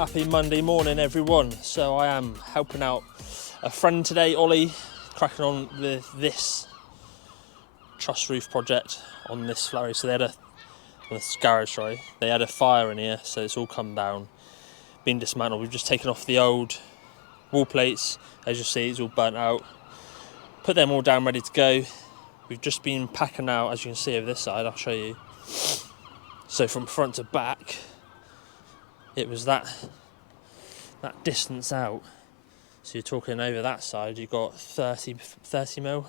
Happy Monday morning, everyone. So I am helping out a friend today, Ollie, cracking on with this truss roof project on this flat. So they had on this garage, sorry. They had a fire in here, so it's all come down, been dismantled. We've just taken off the old wall plates. As you see, it's all burnt out. Put them all down, ready to go. We've just been packing out, as you can see over this side. I'll show you. So from front to back, it was that distance out. So you're talking over that side, you've got 30 mil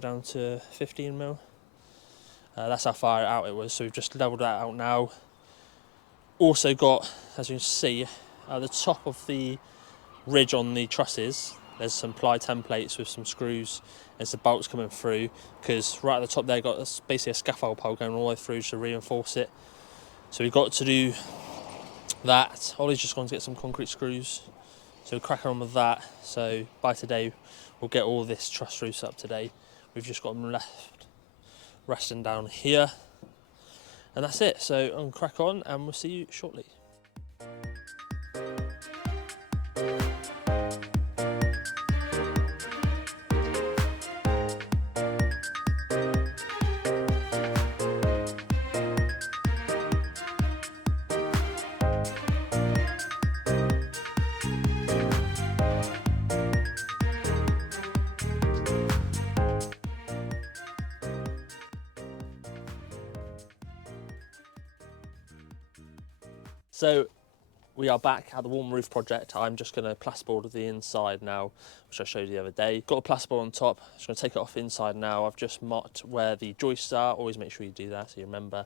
down to 15 mil. That's how far out it was. So we've just leveled that out now. Also got, as you can see, at the top of the ridge on the trusses, there's some ply templates with some screws and some bolts coming through, because right at the top there got basically a scaffold pole going all the way through to reinforce it. So we've got to do that. Ollie's just gone to get some concrete screws, so we're cracking on with that. So by today we'll get all this truss roofs up today. We've just got them left resting down here, and that's it. So I'm crack on and we'll see you shortly. So we are back at the Warmroof project. I'm just going to plasterboard the inside now, which I showed you the other day. Got a plasterboard on top. I'm just going to take it off inside now. I've just marked where the joists are. Always make sure you do that so you remember,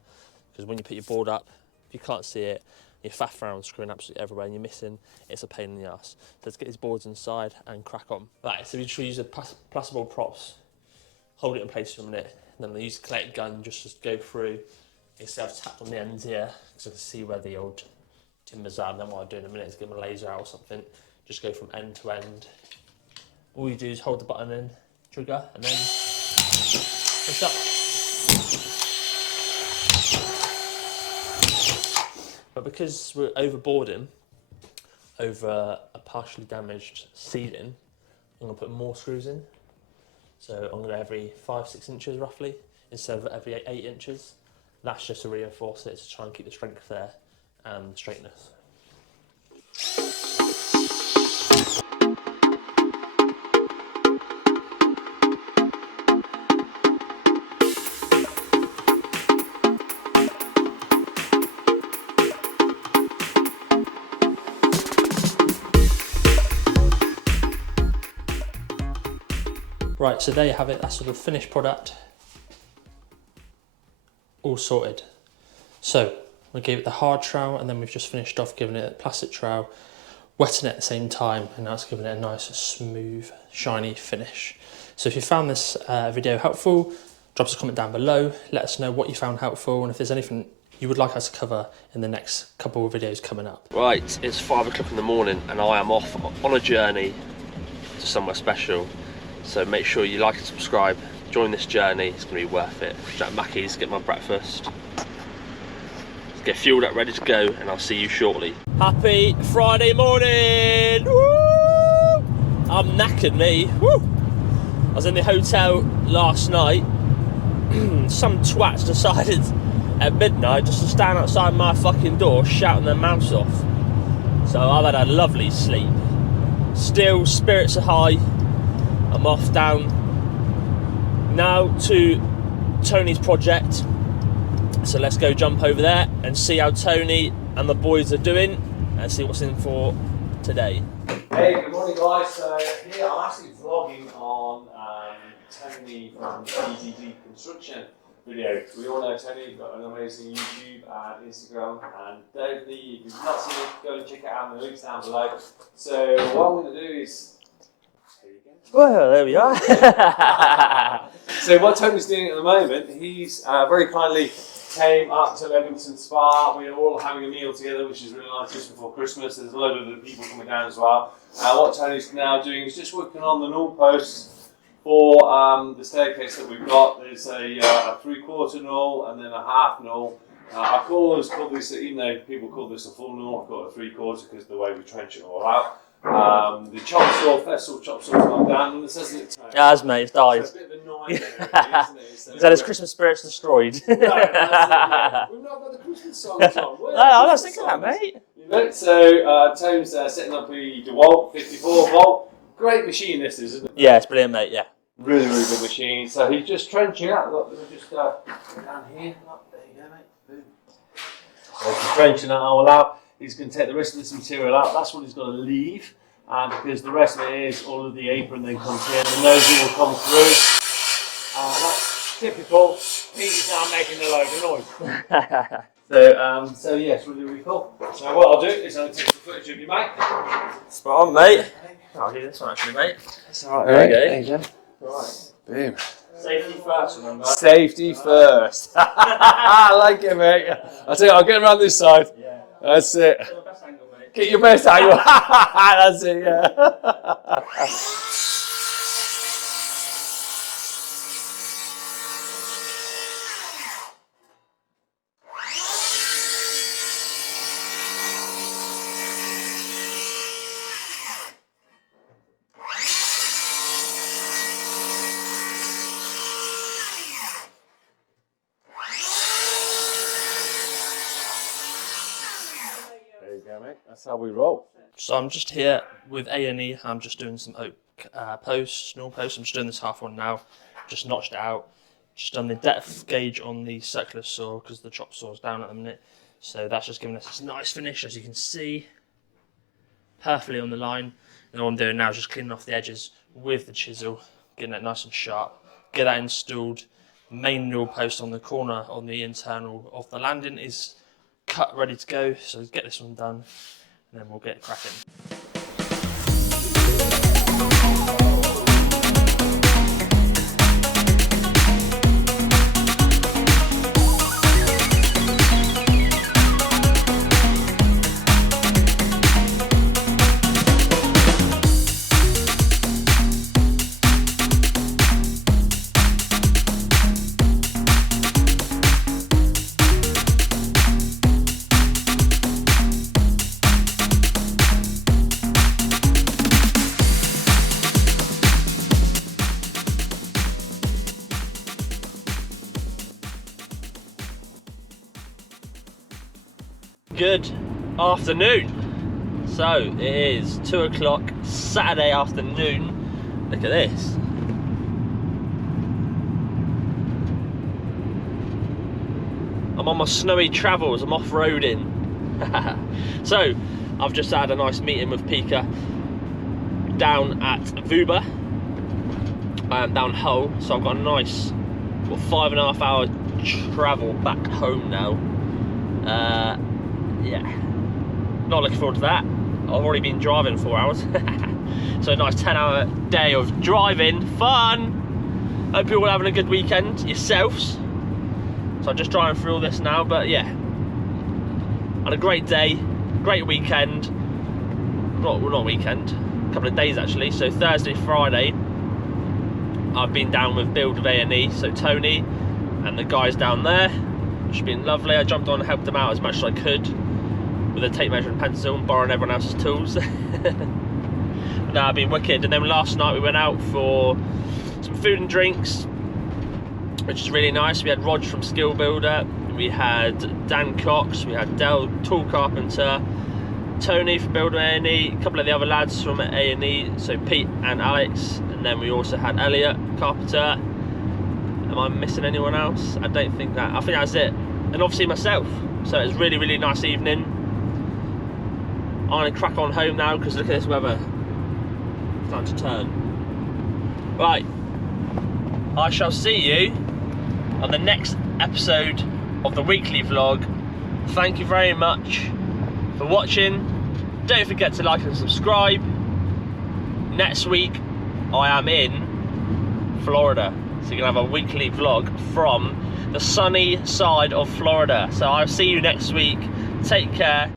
because when you put your board up, if you can't see it, you're faff around screwing absolutely everywhere and you're missing, it's a pain in the ass. So let's get these boards inside and crack on. Right, so we just use the plasterboard props, hold it in place for a minute, and then I use the collected gun just to go through. You see I've tapped on the ends here, because I can see where the old timbers are, and then what I'll do in a minute is get my laser out or something. Just go from end to end. All you do is hold the button in, trigger, and then push up. But because we're overboarding over a partially damaged ceiling, I'm going to put more screws in. So I'm going to every 5-6 inches roughly, instead of every 8 inches. That's just to reinforce it, to try and keep the strength there and straightness. Right, so there you have it. That's sort of finished product, all sorted. So we gave it the hard trowel, and then we've just finished off giving it a plastic trowel, wetting it at the same time, and now it's giving it a nice, smooth, shiny finish. So if you found this video helpful, drop us a comment down below. Let us know what you found helpful, and if there's anything you would like us to cover in the next couple of videos coming up. Right, it's 5 o'clock in the morning, and I am off on a journey to somewhere special. So make sure you like and subscribe. Join this journey, it's going to be worth it. Jack Mackey's, get my breakfast. Get fueled up, ready to go, and I'll see you shortly. Happy Friday morning! Woo! I'm knackered, me. Woo! I was in the hotel last night. Some twats decided at midnight just to stand outside my fucking door shouting their mouths off. So I've had a lovely sleep. Still, spirits are high. I'm off down now to Tony's project. So let's go jump over there and see how Tony and the boys are doing and see what's in for today. Hey, good morning guys. So here I'm actually vlogging on Tony from tddconstruction video. We all know Tony, got an amazing YouTube and Instagram, and definitely if you've not seen it, go and check it out in the links down below. So what I'm going to do is, Well, there we are. so what Tony's doing at the moment, he's very kindly came up to Leamington Spa. We're all having a meal together, which is really nice just before Christmas. There's a load of other people coming down as well. What Tony's now doing is just working on the null posts for the staircase that we've got. There's a 3/4 null and then a half null. I've always called this, even though people call this a full north, I've got a 3/4 because of the way we trench it all out. The chop saw, Festival chop saw's gone down, and it says it. Yeah, as mate, it's died. It's a bit of a nightmare, really, isn't it? So Is that his Christmas spirits destroyed? No, that's it, yeah. We've not got the Christmas songs on. No, I was thinking that, mate. You know, so Tone's setting up the DeWalt 54 volt. Great machine this is, isn't it? Yeah, it's brilliant, mate. Yeah. Really, really good machine. So he's just trenching out. Look, we'll just go down here. Look, there you go, mate. Boom. So he's trenching that all out. He's going to take the rest of this material out. That's what he's going to leave. Because the rest of it is all of the apron then comes in. The nosy will come through. That's typical. Peter's now making a load of noise. So yes, really, really cool. So what I'll do is I'll take some footage of you, mate. Spot on, mate. I'll do this one actually, mate. That's alright, There you go. There you go. Right. Boom. Safety first, remember? Safety first. I like it, mate. I'll tell you, I'll get around this side. Yeah. That's it. Get your best angle, mate. Get your best angle. That's it, yeah. There you go, mate. That's how we roll. So I'm just here with A&E. I'm just doing some oak posts, normal posts. I'm just doing this half one now. Just notched it out. Just done the depth gauge on the circular saw because the chop saw's down at the minute. So that's just giving us this nice finish, as you can see, perfectly on the line. And all I'm doing now is just cleaning off the edges with the chisel, getting it nice and sharp. Get that installed. Main newel post on the corner on the internal of the landing is cut, ready to go. So get this one done, and then we'll get cracking. Good afternoon. So it is 2 o'clock Saturday afternoon. Look at this. I'm on my snowy travels. I'm off-roading. So I've just had a nice meeting with Pika down at Vuba, down Hull. So I've got a nice 5.5 hour travel back home now. Yeah, not looking forward to that. I've already been driving 4 hours. So a nice 10-hour day of driving, fun. Hope you're all having a good weekend yourselves. So I'm just driving through all this now, but yeah, had a great day, great weekend. Not weekend, a couple of days actually. So Thursday, Friday, I've been down with Build of A&E, so Tony and the guys down there, which has been lovely. I jumped on and helped them out as much as I could with a tape measure and pencil and borrowing everyone else's tools. No, I've been wicked. And then last night we went out for some food and drinks, which is really nice. We had Rog from Skill Builder, we had Dan Cox, we had Del Tool Carpenter, Tony from Build A&E, a couple of the other lads from A&E, so Pete and Alex, and then we also had Elliot Carpenter. Am I missing anyone else? I don't think that. I think that's it. And obviously myself. So it was really, really nice evening. I'm going to crack on home now because look at this weather. It's time to turn. Right. I shall see you on the next episode of the weekly vlog. Thank you very much for watching. Don't forget to like and subscribe. Next week I am in Florida. So you're going to have a weekly vlog from the sunny side of Florida. So I'll see you next week. Take care.